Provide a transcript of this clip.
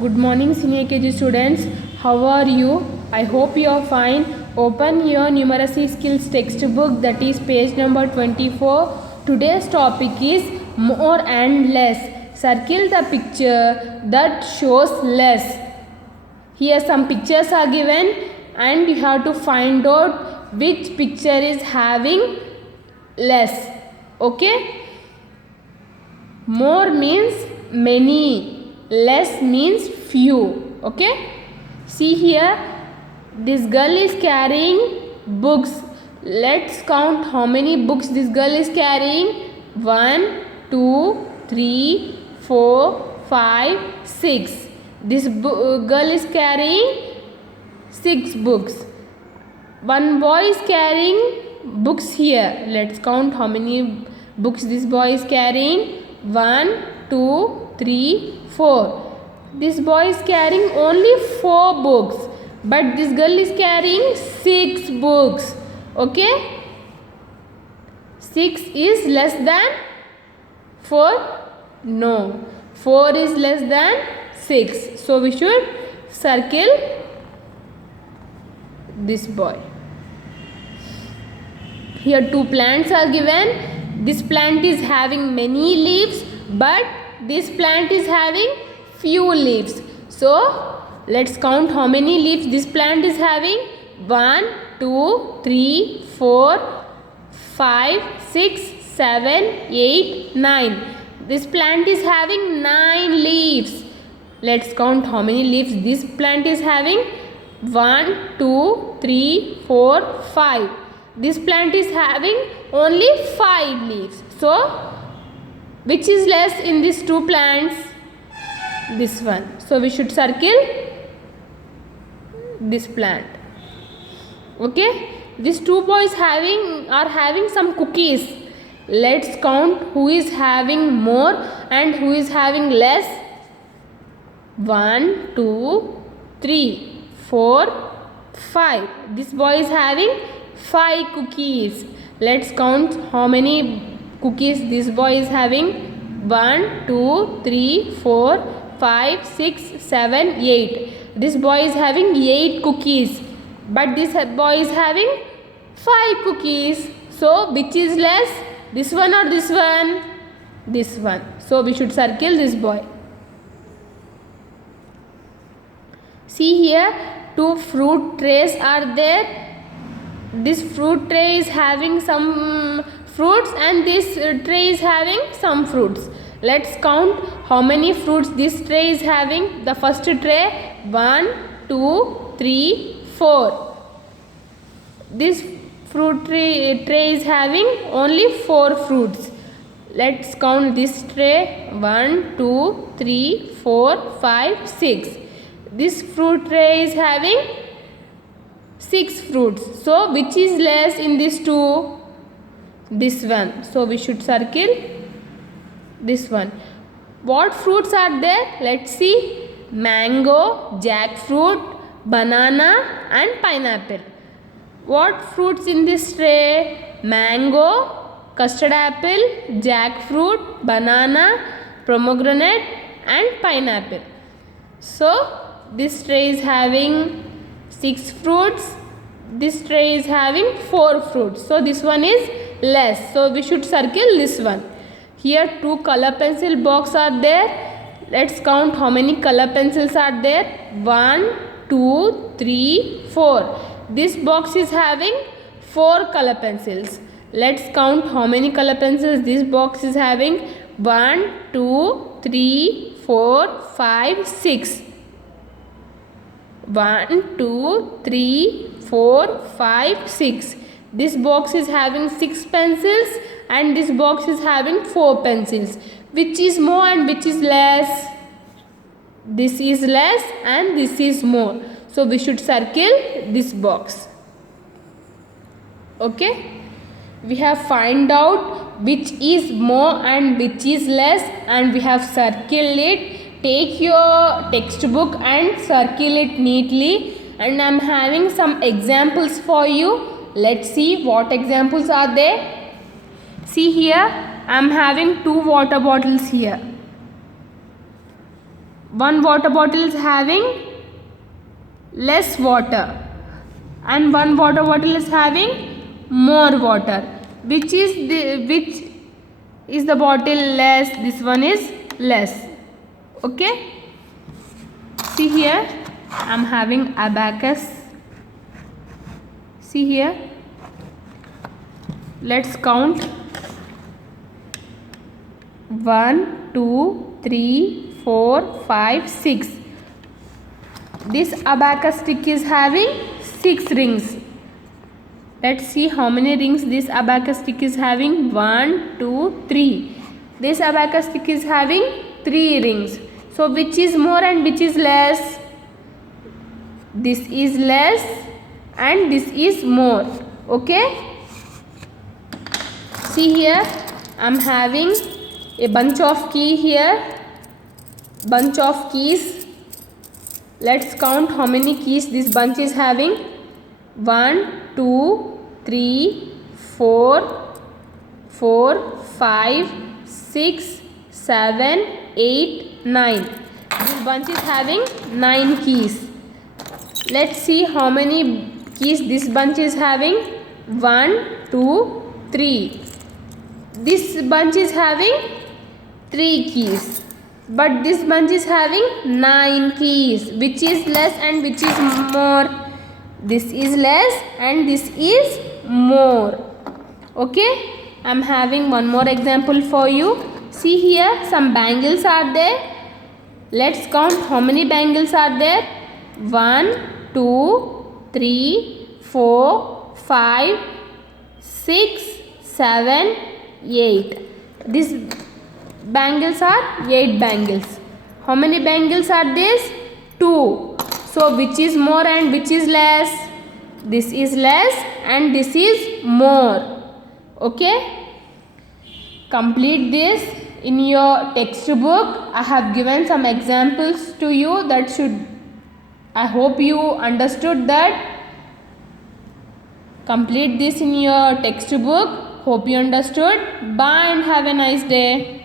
Good morning, senior KG students. How are you? I hope you are fine. Open your numeracy skills textbook, that is page number 24. Today's topic is more and less. Circle the picture that shows less. Here some pictures are given and you have to find out which picture is having less. Okay? More means many, less means few. Okay, see here, this girl is carrying books. Let's count how many books this girl is carrying. 1 2 3 4 5 6. This girl is carrying 6 books. One boy is carrying books here. Let's count how many books this boy is carrying. 1 2 3 4. This boy is carrying only 4 books, but this girl is carrying 6 books. Okay, 6 is less than 4? No, 4 is less than 6. So we should circle this boy. Here 2 plants are given. This plant is having many leaves, but this plant is having few leaves. So let's count how many leaves this plant is having. 1 2 3 4 5 6 7 8 9. This plant is having 9 leaves. Let's count how many leaves this plant is having. 1 2 3 4 5. This plant is having only 5 leaves. So which is less in these 2 plants? This one. So we should circle this plant. Okay, these 2 boys are having some cookies. Let's count who is having more and who is having less. 1 2 3 4 5. This boy is having 5 cookies. Let's count how many cookies this boy is having. 1 2 3 4 5 6 7 8. This boy is having 8 cookies, but this boy is having 5 cookies. So which is less, this one or this one? This one. So we should circle this boy. See here, 2 fruit trays are there. This fruit tray is having some fruits and this tray is having some fruits. Let's count how many fruits this tray is having. The first tray, 1 2 3 4. This fruit tray is having only 4 fruits. Let's count this tray. 1 2 3 4 5 6. This fruit tray is having 6 fruits. So which is less in these 2? This one. So we should circle this one. What fruits are there? Let's see. Mango, jackfruit, banana and pineapple. What fruits in this tray? Mango, custard apple, jackfruit, banana, pomegranate and pineapple. So this tray is having 6 fruits. This tray is having 4 fruits. So this one is less. So we should circle this one. Here 2 color pencil box are there. Let's count how many color pencils are there. 1 2 3 4. This box is having 4 color pencils. Let's count how many color pencils this box is having. 1 2 3 4 5 6. 1 2 3 4 5 6. This box is having 6 pencils and this box is having 4 pencils. Which is more and which is less? This is less and this is more. So we should circle this box. Okay, we have find out which is more and which is less and we have circled it. Take your textbook and circle it neatly, and I am having some examples for you. Let's see what examples are there. See here, I am having 2 water bottles here. one water bottle is having less water and one water bottle is having more water. Which is the bottle less? This one is less. Okay, see here, I am having abacus. See here, let's count. 1 2 3 4 5 6. This abacus stick is having 6 rings. Let's see how many rings this abacus stick is having. 1 2 3. This abacus stick is having 3 rings. So which is more and which is less? This is less and this is more. Okay, see here, I am having a bunch of key here, bunch of keys. Let's count how many keys this bunch is having. 1 2 3 4 5 6 7 8 9. This bunch is having 9 keys. Let's see how many keys this bunch is having. 1 2 3. This bunch is having 3 keys, but this bunch is having 9 keys. Which is less and which is more? This is less and this is more. Okay, I am having one more example for you. See here, some bangles are there. Let's count how many bangles are there. 1 2 3 4 5 6 7 8. These bangles are 8 bangles. How many bangles are this? 2. So which is more and which is less? This is less and this is more. Okay, complete this in your textbook. I have given some examples to you that I hope you understood that. Complete this in your textbook. Hope you understood. Bye and have a nice day.